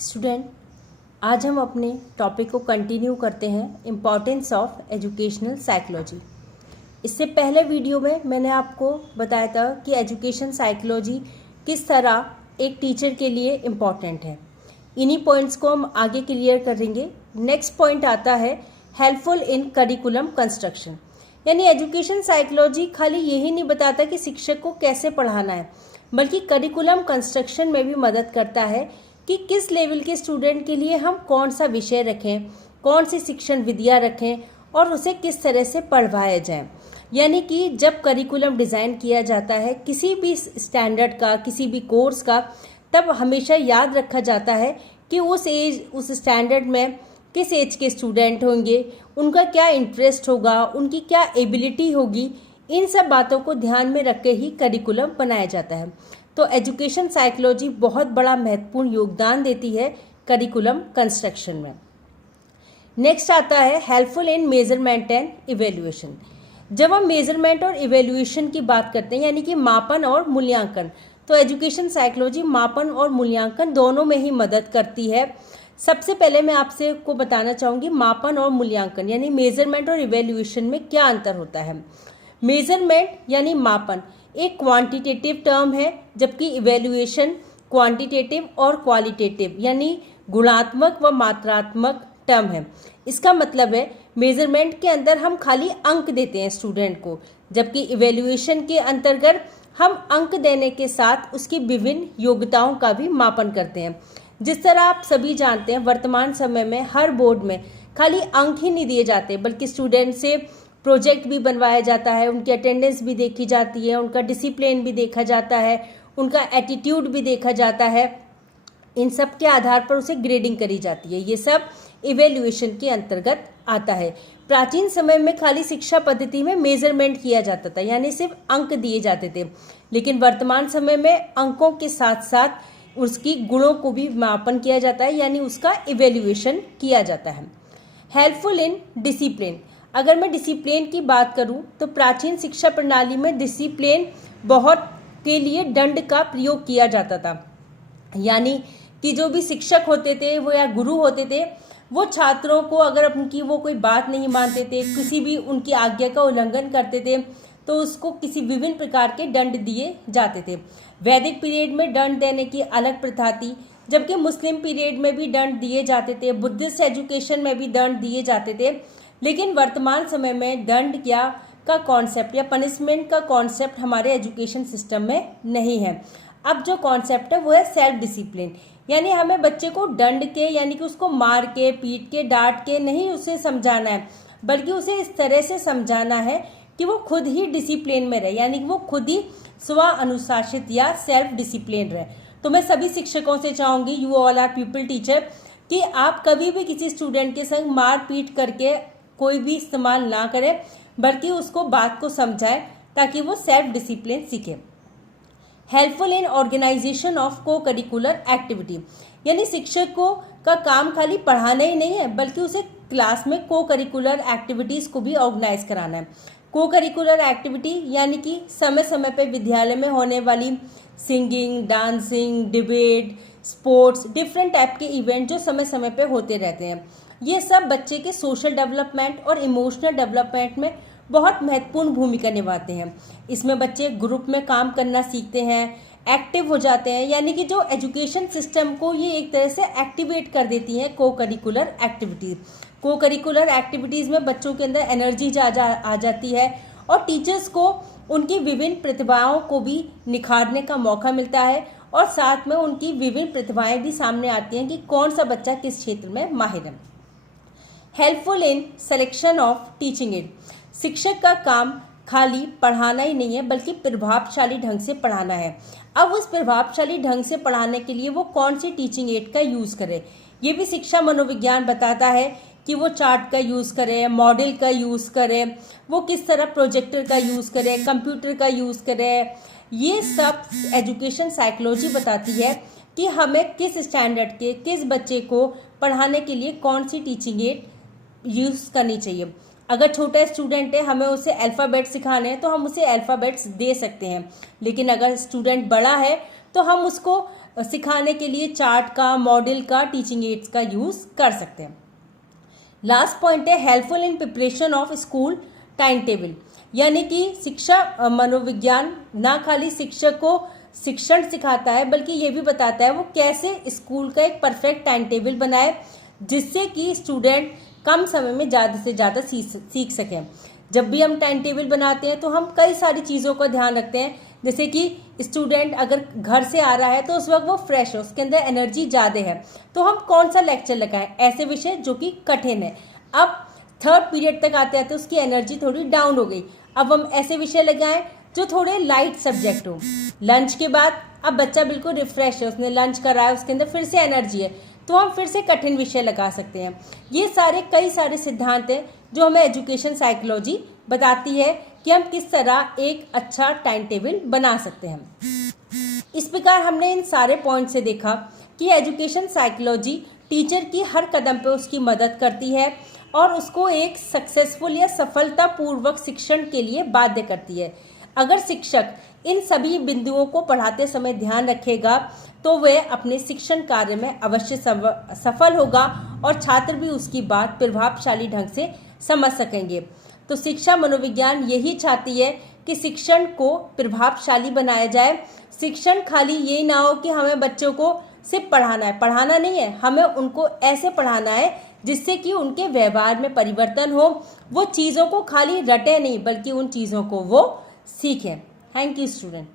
Student, आज हम अपने टॉपिक को कंटिन्यू करते हैं इम्पॉर्टेंस ऑफ एजुकेशनल साइकोलॉजी। इससे पहले वीडियो में मैंने आपको बताया था कि एजुकेशन साइकोलॉजी किस तरह एक टीचर के लिए इम्पॉर्टेंट है। इन्हीं पॉइंट्स को हम आगे क्लियर करेंगे। नेक्स्ट पॉइंट आता है हेल्पफुल इन करिकुलम कंस्ट्रक्शन। यानी एजुकेशन साइकोलॉजी खाली यही नहीं बताता कि शिक्षक को कैसे पढ़ाना है, बल्कि करिकुलम कंस्ट्रक्शन में भी मदद करता है कि किस लेवल के स्टूडेंट के लिए हम कौन सा विषय रखें, कौन सी शिक्षण विधियाँ रखें और उसे किस तरह से पढ़वाया जाए। यानी कि जब करिकुलम डिज़ाइन किया जाता है किसी भी स्टैंडर्ड का, किसी भी कोर्स का, तब हमेशा याद रखा जाता है कि उस स्टैंडर्ड में किस एज के स्टूडेंट होंगे, उनका क्या इंटरेस्ट होगा, उनकी क्या एबिलिटी होगी। इन सब बातों को ध्यान में रख के ही करिकुलम बनाया जाता है। तो एजुकेशन साइकोलॉजी बहुत बड़ा महत्वपूर्ण योगदान देती है करिकुलम कंस्ट्रक्शन में। नेक्स्ट आता है helpful in measurement and evaluation. जब हम मेजरमेंट और इवेल्युएशन की बात करते हैं, यानी कि मापन और मूल्यांकन, तो एजुकेशन साइकोलॉजी मापन और मूल्यांकन दोनों में ही मदद करती है। सबसे पहले मैं आपसे को बताना चाहूँगी मापन और मूल्यांकन यानी मेजरमेंट और इवेल्युएशन में क्या अंतर होता है। मेजरमेंट यानी मापन एक क्वांटिटेटिव टर्म है, जबकि इवेल्युएशन क्वांटिटेटिव और क्वालिटेटिव यानी गुणात्मक व मात्रात्मक टर्म है। इसका मतलब है मेजरमेंट के अंदर हम खाली अंक देते हैं स्टूडेंट को, जबकि इवेल्युएशन के अंतर्गत हम अंक देने के साथ उसकी विभिन्न योग्यताओं का भी मापन करते हैं। जिस तरह आप सभी जानते हैं, वर्तमान समय में हर बोर्ड में खाली अंक ही नहीं दिए जाते, बल्कि स्टूडेंट से प्रोजेक्ट भी बनवाया जाता है, उनकी अटेंडेंस भी देखी जाती है, उनका डिसिप्लिन भी देखा जाता है, उनका एटीट्यूड भी देखा जाता है। इन सब के आधार पर उसे ग्रेडिंग करी जाती है। ये सब इवेल्युएशन के अंतर्गत आता है। प्राचीन समय में खाली शिक्षा पद्धति में मेजरमेंट किया जाता था, यानी सिर्फ अंक दिए जाते थे, लेकिन वर्तमान समय में अंकों के साथ साथ उसकी गुणों को भी मापन किया जाता है, यानी उसका इवेल्युएशन किया जाता है। Helpful in discipline. अगर मैं डिसिप्लिन की बात करूं तो प्राचीन शिक्षा प्रणाली में डिसिप्लिन बहुत के लिए दंड का प्रयोग किया जाता था। यानी कि जो भी शिक्षक होते थे वो या गुरु होते थे, वो छात्रों को अगर उनकी वो कोई बात नहीं मानते थे, किसी भी उनकी आज्ञा का उल्लंघन करते थे, तो उसको किसी विभिन्न प्रकार के दंड दिए जाते थे। वैदिक पीरियड में दंड देने की अलग प्रथा थी, जबकि मुस्लिम पीरियड में भी दंड दिए जाते थे, बुद्धिस्ट एजुकेशन में भी दंड दिए जाते थे। लेकिन वर्तमान समय में दंड का कॉन्सेप्ट या पनिशमेंट का कॉन्सेप्ट हमारे एजुकेशन सिस्टम में नहीं है। अब जो कॉन्सेप्ट है वो है सेल्फ डिसिप्लिन, यानी हमें बच्चे को दंड के यानी कि उसको मार के, पीट के, डांट के नहीं उसे समझाना है, बल्कि उसे इस तरह से समझाना है कि वो खुद ही डिसिप्लिन में रहे, यानी कि वो खुद ही स्व अनुशासित या सेल्फ डिसिप्लिन रहे। तो मैं सभी शिक्षकों से चाहूँगी, you all are people teacher, कि आप कभी भी किसी स्टूडेंट के संग मार पीट करके कोई भी इस्तेमाल ना करें, बल्कि उसको बात को समझाएं ताकि वो सेल्फ डिसिप्लिन सीखे। हेल्पफुल इन ऑर्गेनाइजेशन ऑफ को करिकुलर एक्टिविटी, यानी शिक्षकों का काम खाली पढ़ाना ही नहीं है, बल्कि उसे क्लास में को करिकुलर एक्टिविटीज़ को भी ऑर्गेनाइज कराना है। को करिकुलर एक्टिविटी यानी कि समय समय पर विद्यालय में होने वाली singing, dancing, debate, sports, different type के इवेंट जो समय समय पे होते रहते हैं। ये सब बच्चे के सोशल डेवलपमेंट और इमोशनल डेवलपमेंट में बहुत महत्वपूर्ण भूमिका निभाते हैं। इसमें बच्चे ग्रुप में काम करना सीखते हैं, एक्टिव हो जाते हैं, यानी कि जो एजुकेशन सिस्टम को ये एक तरह से एक्टिवेट कर देती हैं को करिकुलर एक्टिविटीज़। को करिकुलर एक्टिविटीज़ में बच्चों के अंदर एनर्जी आ जाती है और टीचर्स को उनकी विभिन्न प्रतिभाओं को भी निखारने का मौका मिलता है, और साथ में उनकी विभिन्न प्रतिभाएं भी सामने आती हैं कि कौन सा बच्चा किस क्षेत्र में माहिर है। Helpful in selection of teaching add. शिक्षक का काम खाली पढ़ाना ही नहीं है, बल्कि प्रभावशाली ढंग से पढ़ाना है। अब उस प्रभावशाली ढंग से पढ़ाने के लिए वो कौन सी टीचिंग एड का यूज़ करे, ये भी शिक्षा मनोविज्ञान बताता है कि वो चार्ट का यूज़ करे, मॉडल का यूज़ करे, वो किस तरह प्रोजेक्टर का यूज़ करे, कंप्यूटर का यूज़ करे। ये सब एजुकेशन साइकोलॉजी बताती है कि हमें किस स्टैंडर्ड के किस बच्चे को पढ़ाने के लिए कौन सी टीचिंग एड यूज़ करनी चाहिए। अगर छोटा स्टूडेंट है, हमें उसे अल्फ़ाबेट सिखाने हैं तो हम उसे अल्फ़ाबेट्स दे सकते हैं, लेकिन अगर स्टूडेंट बड़ा है तो हम उसको सिखाने के लिए चार्ट का, मॉडल का, टीचिंग एड्स का यूज़ कर सकते हैं। लास्ट पॉइंट है helpful in preparation of school time table, यानी कि शिक्षा मनोविज्ञान ना खाली शिक्षक को शिक्षण सिखाता है बल्कि ये भी बताता है वो कैसे स्कूल का एक परफेक्ट टाइम टेबल बनाए जिससे कि स्टूडेंट कम समय में ज़्यादा से ज़्यादा सीख सकें। जब भी हम टाइम टेबल बनाते हैं तो हम कई सारी चीज़ों का ध्यान रखते हैं, जैसे कि स्टूडेंट अगर घर से आ रहा है तो उस वक्त वो फ्रेश है, उसके अंदर एनर्जी ज़्यादा है, तो हम कौन सा लेक्चर लगाएं, ऐसे विषय जो कि कठिन है। अब थर्ड पीरियड तक आते आते उसकी एनर्जी थोड़ी डाउन हो गई, अब हम ऐसे विषय लगाएं जो थोड़े लाइट सब्जेक्ट हो। लंच के बाद अब बच्चा बिल्कुल रिफ्रेश है, उसने लंच करा है, उसके अंदर फिर से एनर्जी है, तो हम फिर से कठिन विषय लगा सकते हैं। ये सारे कई सारे सिद्धांत हैं जो हमें एजुकेशन साइकोलॉजी बताती है कि हम किस तरह एक अच्छा टाइम टेबल बना सकते हैं। इस प्रकार हमने इन सारे पॉइंट से देखा कि एजुकेशन साइकोलॉजी टीचर की हर कदम पे उसकी मदद करती है और उसको एक सक्सेसफुल या सफलतापूर्वक शिक्षण के लिए बाध्य करती है। अगर शिक्षक इन सभी बिंदुओं को पढ़ाते समय ध्यान रखेगा तो वह अपने शिक्षण कार्य में अवश्य सफल होगा और छात्र भी उसकी बात प्रभावशाली ढंग से समझ सकेंगे। तो शिक्षा मनोविज्ञान यही चाहती है कि शिक्षण को प्रभावशाली बनाया जाए। शिक्षण खाली ये ना हो कि हमें बच्चों को सिर्फ पढ़ाना नहीं है, हमें उनको ऐसे पढ़ाना है जिससे कि उनके व्यवहार में परिवर्तन हो, वो चीज़ों को खाली रटे नहीं बल्कि उन चीज़ों को वो सीखें। Thank you student.